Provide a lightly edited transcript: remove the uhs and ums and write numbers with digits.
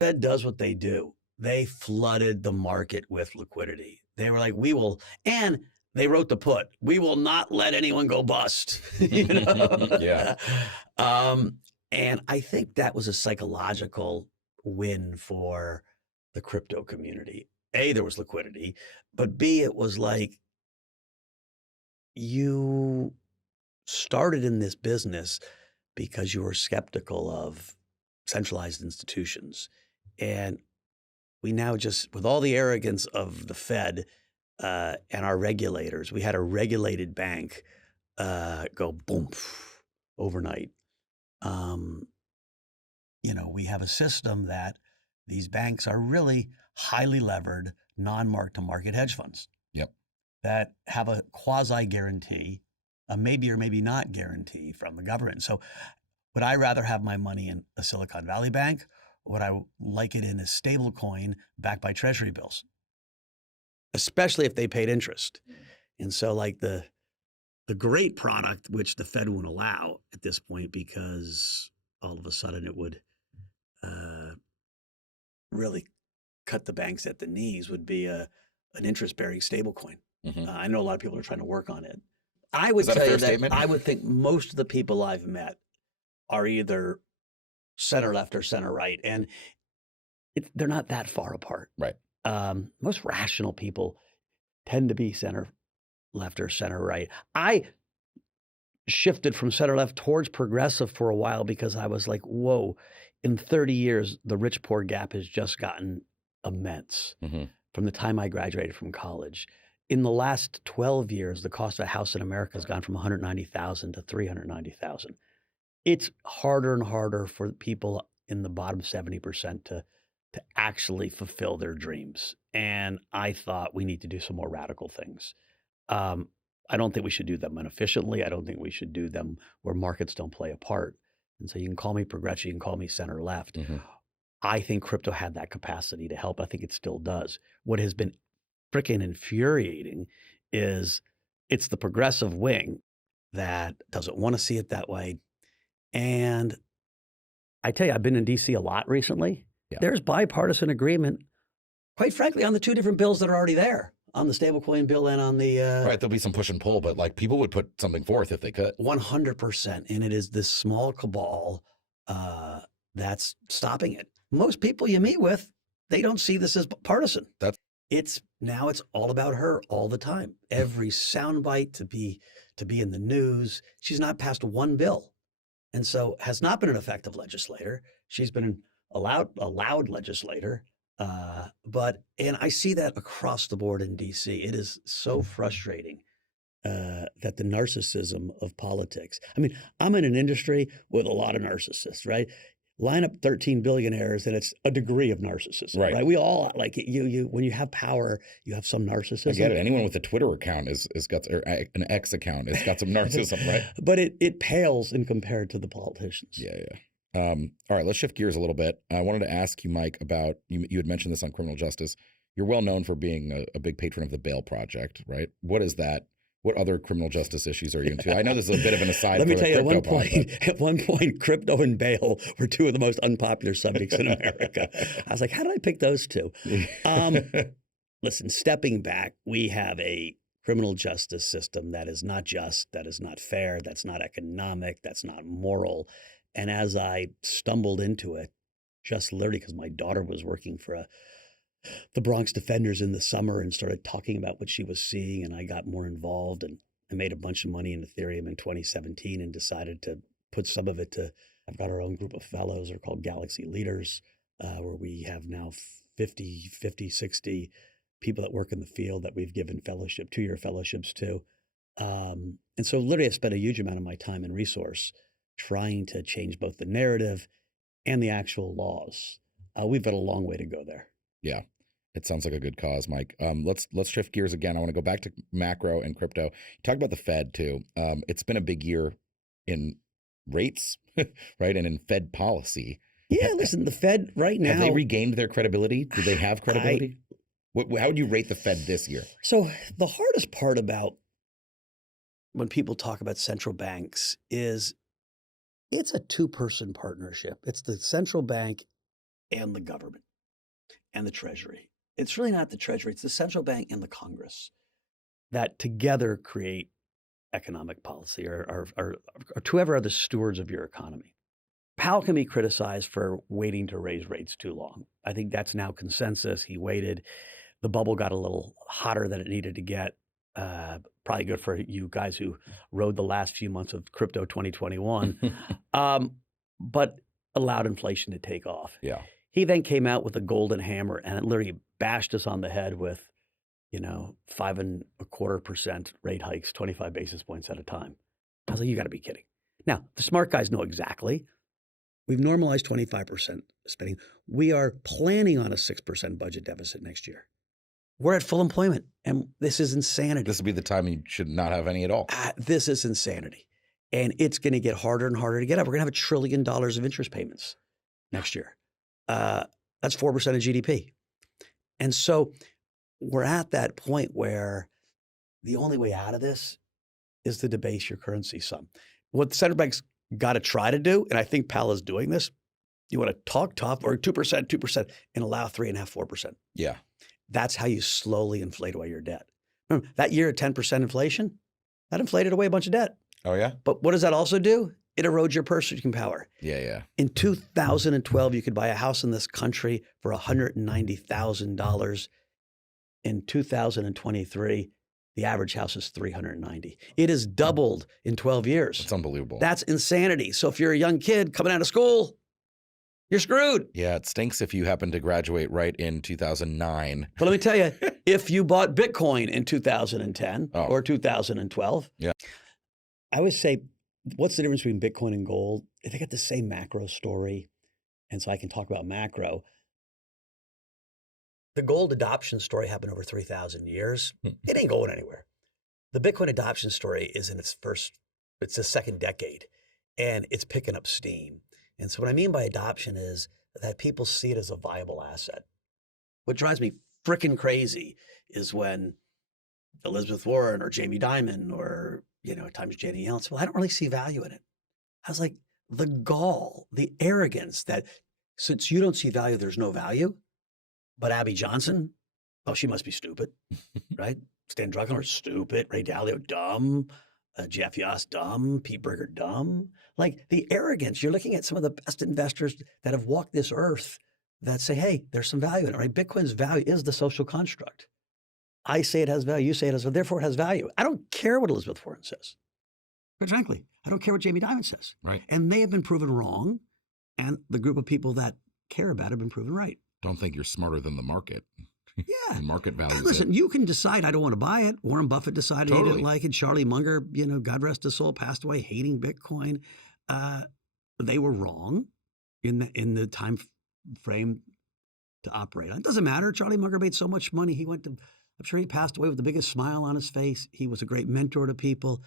Fed does what they do. They flooded the market with liquidity. They were like, we will, and they wrote the put, we will not let anyone go bust, you Yeah. know? um, and I think that was a psychological win for the crypto community. A, there was liquidity, but B, it was like you started in this business because you were skeptical of centralized institutions. And we now just, with all the arrogance of the Fed and our regulators, we had a regulated bank go boom overnight. Um, we have a system that these banks are really highly levered, non-mark-to-market hedge funds Yep. that have a quasi guarantee, a maybe or maybe not guarantee from the government. So would I rather have my money in a Silicon Valley bank, or would I like it in a stable coin backed by treasury bills? Especially if they paid interest. And so like the great product, which the Fed won't allow at this point because all of a sudden it would uh, really cut the banks at the knees, would be an interest-bearing stablecoin. Hmm. I know a lot of people are trying to work on it. I Is would that a tell fair you that statement? I would think most of the people I've met are either center left or center right, and they're not that far apart. Right. Most rational people tend to be center left or center right. I shifted from center left towards progressive for a while because I was like, whoa, in 30 years, the rich poor gap has just gotten immense Hmm. from the time I graduated from college. In the last 12 years, the cost of a house in America has gone from 190,000 to 390,000. It's harder and harder for people in the bottom 70% to actually fulfill their dreams. And I thought we need to do some more radical things. Um, I don't think we should do them inefficiently. I don't think we should do them where markets don't play a part. And so you can call me progressive, you can call me center left. Hmm. I think crypto had that capacity to help. I think it still does. What has been freaking infuriating is it's the progressive wing that doesn't want to see it that way. And I tell you, I've been in DC a lot recently. Yeah. There's bipartisan agreement, quite frankly, on the two different bills that are already there, on the stablecoin bill and on the Right. There'll be some push and pull, but like people would put something forth if they could. 100%. And it is this small cabal that's stopping it. Most people you meet with, they don't see this as partisan. That's It's all about her all the time. Every soundbite to be in the news. She's not passed one bill, and so has not been an effective legislator. She's been a loud legislator, and I see that across the board in DC. It is so frustrating that the narcissism of politics. I mean, I'm in an industry with a lot of narcissists, right? Line up 13 billionaires, and it's a degree of narcissism, right. right? We all like you. When you have power, you have some narcissism. I get it. Anyone with a Twitter account is got, or an X account, it's got some narcissism, right? But it pales in compared to the politicians. Yeah, yeah. All right, let's shift gears a little bit. I wanted to ask you, Mike, about you had mentioned this on criminal justice. You're well known for being a big patron of the Bail Project, right? What is that? What other criminal justice issues are you into? I know this is a bit of an aside. Let me tell you, at one point, crypto and bail were two of the most unpopular subjects in America. I was like, how did I pick those two? Listen, stepping back, we have a criminal justice system that is not just, that is not fair, that's not economic, that's not moral. And as I stumbled into it, just literally because my daughter was working for the Bronx Defenders in the summer and started talking about what she was seeing, and I got more involved, and I made a bunch of money in Ethereum in 2017 and decided to put some of it to, I've got our own group of fellows, they're called Galaxy Leaders, where we have now 60 people that work in the field that we've given fellowship, 2-year fellowships to. And so literally I spent a huge amount of my time and resource trying to change both the narrative and the actual laws. We've got a long way to go there. Yeah. It sounds like a good cause, Mike. Let's shift gears again. I want to go back to macro and crypto. You talk about the Fed too. It's been a big year in rates, right, and in Fed policy. Yeah, listen, the Fed right now. Have they regained their credibility? Do they have credibility? How would you rate the Fed this year? So the hardest part about when people talk about central banks is it's a two-person partnership. It's the central bank and the government and the Treasury. It's really not the Treasury, it's the central bank and the Congress that together create economic policy or whoever are the stewards of your economy. Powell can be criticized for waiting to raise rates too long. I think that's now consensus. He waited. The bubble got a little hotter than it needed to get. Probably good for you guys who rode the last few months of crypto 2021, but allowed inflation to take off. Yeah. He then came out with a golden hammer and it literally bashed us on the head with, 5.25% rate hikes, 25 basis points at a time. I was like, you got to be kidding. Now, the smart guys know exactly. We've normalized 25% spending. We are planning on a 6% budget deficit next year. We're at full employment, and this is insanity. This would be the time you should not have any at all. This is insanity, and it's going to get harder and harder to get up. We're going to have $1 trillion of interest payments next year. That's 4% of GDP. And so we're at that point where the only way out of this is to debase your currency some. What the central bank's got to try to do, and I think Powell is doing this, you want to talk tough or 2%, and allow 3.5%, 4%. Yeah. That's how you slowly inflate away your debt. Remember, that year at 10% inflation, that inflated away a bunch of debt. Oh, yeah? But what does that also do? It erodes your purchasing power. Yeah. In 2012, you could buy a house in this country for $190,000. In 2023, the average house is $390,000. It has doubled in 12 years. It's unbelievable. That's insanity. So if you're a young kid coming out of school, you're screwed. Yeah, it stinks if you happen to graduate right in 2009. But let me tell you, if you bought Bitcoin in 2010 or 2012, yeah, I would say, what's the difference between Bitcoin and gold? They got the same macro story. And so I can talk about macro. The gold adoption story happened over 3,000 years. It ain't going anywhere. The Bitcoin adoption story is in it's the second decade, and it's picking up steam. And so what I mean by adoption is that people see it as a viable asset. What drives me freaking crazy is when Elizabeth Warren or Jamie Dimon or, at times Jenny Yellen said, well, I don't really see value in it. I was like, the gall, the arrogance that since you don't see value, there's no value. But Abby Johnson, oh, she must be stupid, right? Stan Druckenmiller, stupid. Ray Dalio, dumb. Jeff Yost, dumb. Pete Burger, dumb. Like the arrogance. You're looking at some of the best investors that have walked this earth that say, hey, there's some value in it, right? Bitcoin's value is the social construct. I say it has value. You say it has value. Therefore, it has value. I don't care what Elizabeth Warren says. But frankly, I don't care what Jamie Dimon says. Right. And they have been proven wrong. And the group of people that care about it have been proven right. Don't think you're smarter than the market. Yeah. The market value. Listen, you can decide I don't want to buy it. Warren Buffett decided he didn't like it. Charlie Munger, God rest his soul, passed away hating Bitcoin. They were wrong in the time frame to operate on. It doesn't matter. Charlie Munger made so much money. I'm sure he passed away with the biggest smile on his face. He was a great mentor to people.